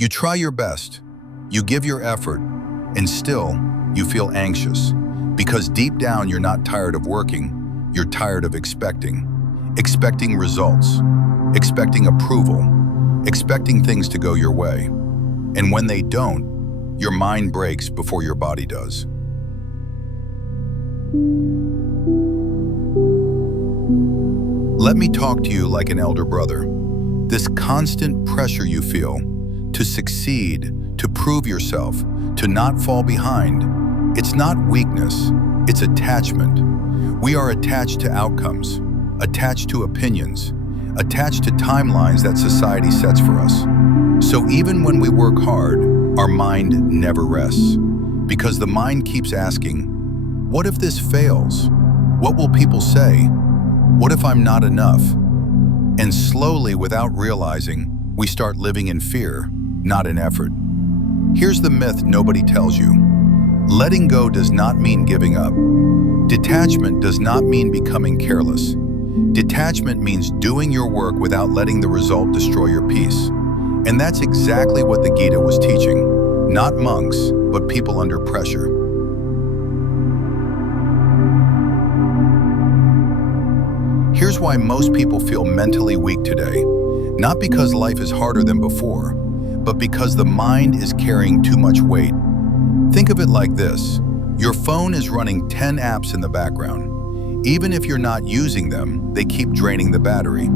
You try your best, you give your effort, and still you feel anxious because deep down you're not tired of working, you're tired of expecting. Expecting results, expecting approval, expecting things to go your way. And when they don't, your mind breaks before your body does. Let me talk to you like an elder brother. This constant pressure you feel to succeed, to prove yourself, to not fall behind, it's not weakness, it's attachment. We are attached to outcomes, attached to opinions, attached to timelines that society sets for us. So even when we work hard, our mind never rests, because the mind keeps asking, what if this fails? What will people say? What if I'm not enough? And slowly, without realizing, we start living in fear, not in effort. Here's the myth nobody tells you. Letting go does not mean giving up. Detachment does not mean becoming careless. Detachment means doing your work without letting the result destroy your peace. And that's exactly what the Gita was teaching. Not monks, but people under pressure. Here's why most people feel mentally weak today. Not because life is harder than before, but because the mind is carrying too much weight. Think of it like this. Your phone is running 10 apps in the background. Even if you're not using them, they keep draining the battery.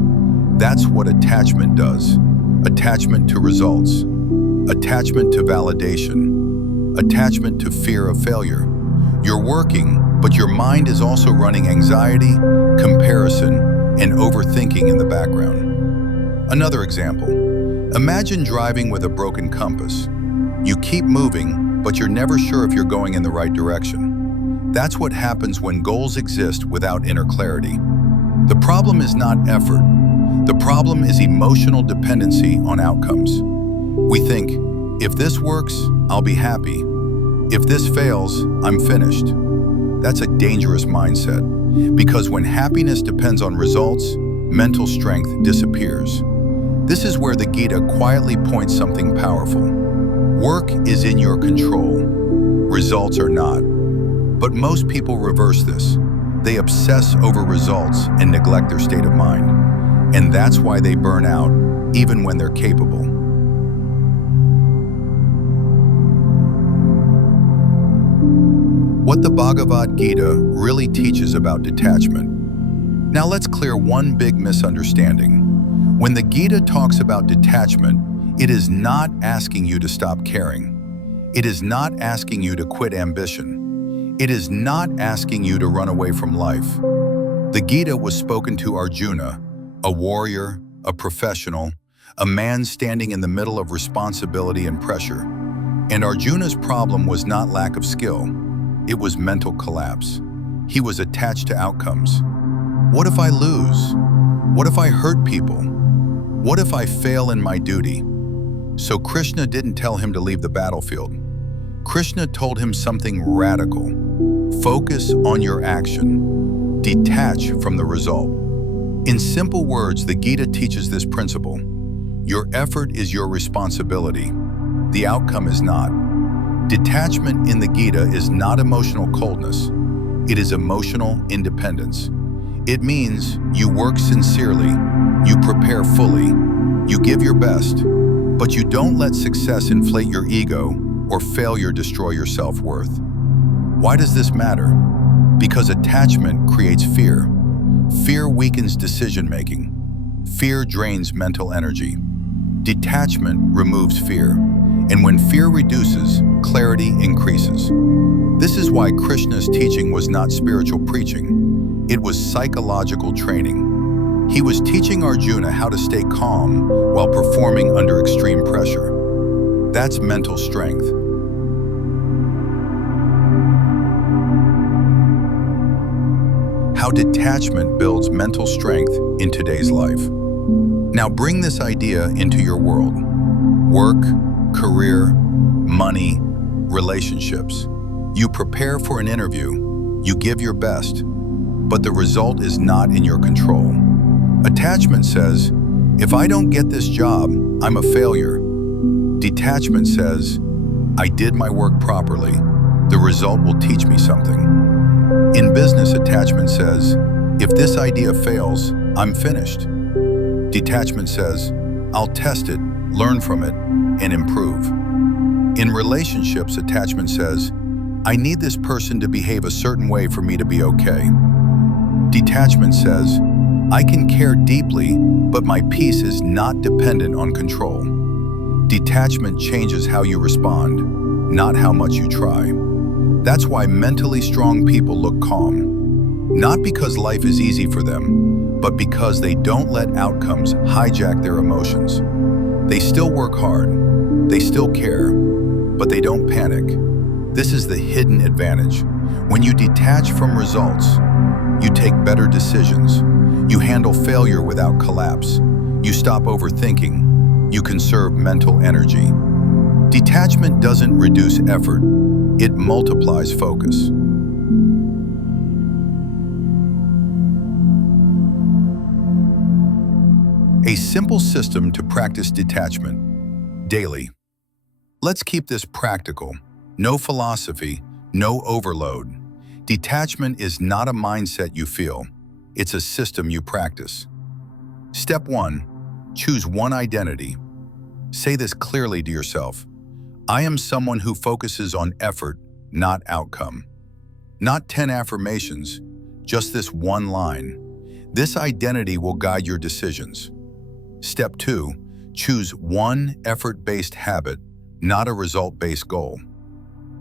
That's what attachment does. Attachment to results. Attachment to validation. Attachment to fear of failure. You're working, but your mind is also running anxiety, comparison, and overthinking in the background. Another example. Imagine driving with a broken compass. You keep moving, but you're never sure if you're going in the right direction. That's what happens when goals exist without inner clarity. The problem is not effort. The problem is emotional dependency on outcomes. We think, if this works, I'll be happy. If this fails, I'm finished. That's a dangerous mindset, because when happiness depends on results, mental strength disappears. This is where the Gita quietly points something powerful. Work is in your control. Results are not. But most people reverse this. They obsess over results and neglect their state of mind. And that's why they burn out, even when they're capable. What the Bhagavad Gita really teaches about detachment. Now let's clear one big misunderstanding. When the Gita talks about detachment, it is not asking you to stop caring. It is not asking you to quit ambition. It is not asking you to run away from life. The Gita was spoken to Arjuna, a warrior, a professional, a man standing in the middle of responsibility and pressure. And Arjuna's problem was not lack of skill. It was mental collapse. He was attached to outcomes. What if I lose? What if I hurt people? What if I fail in my duty? So Krishna didn't tell him to leave the battlefield. Krishna told him something radical. Focus on your action. Detach from the result. In simple words, the Gita teaches this principle. Your effort is your responsibility. The outcome is not. Detachment in the Gita is not emotional coldness. It is emotional independence. It means you work sincerely, you prepare fully, you give your best, but you don't let success inflate your ego or failure destroy your self-worth. Why does this matter? Because attachment creates fear. Fear weakens decision-making. Fear drains mental energy. Detachment removes fear. And when fear reduces, clarity increases. This is why Krishna's teaching was not spiritual preaching. It was psychological training. He was teaching Arjuna how to stay calm while performing under extreme pressure. That's mental strength. How detachment builds mental strength in today's life. Now bring this idea into your world. Work, career, money, relationships. You prepare for an interview, you give your best, but the result is not in your control. Attachment says, if I don't get this job, I'm a failure. Detachment says, I did my work properly. The result will teach me something. In business, attachment says, if this idea fails, I'm finished. Detachment says, I'll test it, learn from it, and improve. In relationships, attachment says, I need this person to behave a certain way for me to be okay. Detachment says, I can care deeply, but my peace is not dependent on control. Detachment changes how you respond, not how much you try. That's why mentally strong people look calm. Not because life is easy for them, but because they don't let outcomes hijack their emotions. They still work hard, they still care, but they don't panic. This is the hidden advantage. When you detach from results, you take better decisions. You handle failure without collapse. You stop overthinking. You conserve mental energy. Detachment doesn't reduce effort. It multiplies focus. A simple system to practice detachment daily. Let's keep this practical. No philosophy, no overload. Detachment is not a mindset you feel. It's a system you practice. Step 1. Choose one identity. Say this clearly to yourself. I am someone who focuses on effort, not outcome. Not 10 affirmations, just this one line. This identity will guide your decisions. Step 2. Choose one effort-based habit, not a result-based goal.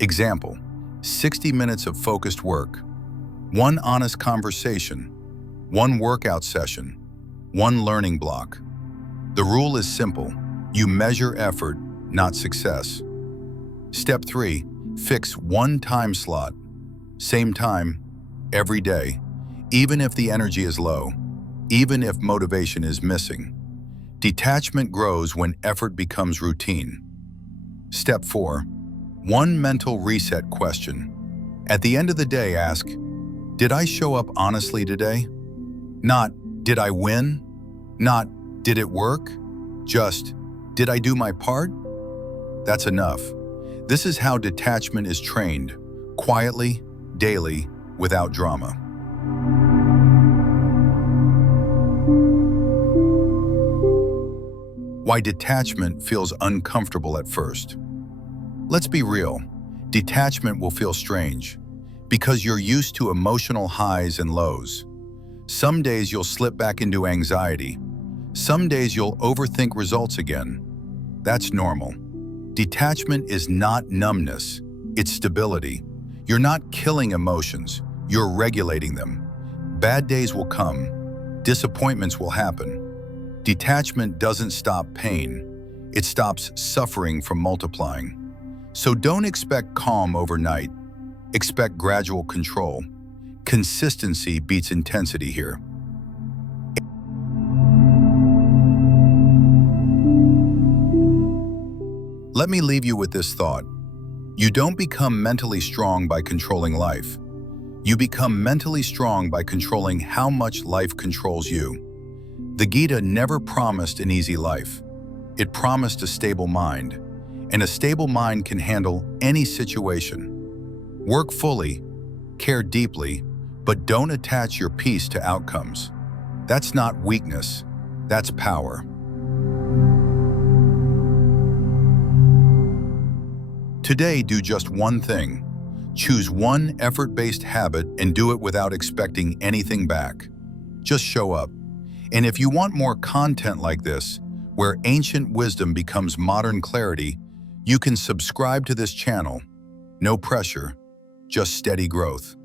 Example, 60 minutes of focused work, one honest conversation, one workout session, one learning block. The rule is simple. You measure effort, not success. Step 3. Fix one time slot. Same time, every day, even if the energy is low, even if motivation is missing. Detachment grows when effort becomes routine. Step 4. One mental reset question. At the end of the day, ask, did I show up honestly today? Not, did I win? Not, did it work? Just, did I do my part? That's enough. This is how detachment is trained, quietly, daily, without drama. Why detachment feels uncomfortable at first. Let's be real. Detachment will feel strange because you're used to emotional highs and lows. Some days you'll slip back into anxiety. Some days you'll overthink results again. That's normal. Detachment is not numbness, it's stability. You're not killing emotions, you're regulating them. Bad days will come, disappointments will happen. Detachment doesn't stop pain, it stops suffering from multiplying. So don't expect calm overnight, expect gradual control. Consistency beats intensity here. Let me leave you with this thought. You don't become mentally strong by controlling life. You become mentally strong by controlling how much life controls you. The Gita never promised an easy life. It promised a stable mind, and a stable mind can handle any situation. Work fully, care deeply, but don't attach your peace to outcomes. That's not weakness, that's power. Today, do just one thing. Choose one effort-based habit and do it without expecting anything back. Just show up. And if you want more content like this, where ancient wisdom becomes modern clarity, you can subscribe to this channel. No pressure, just steady growth.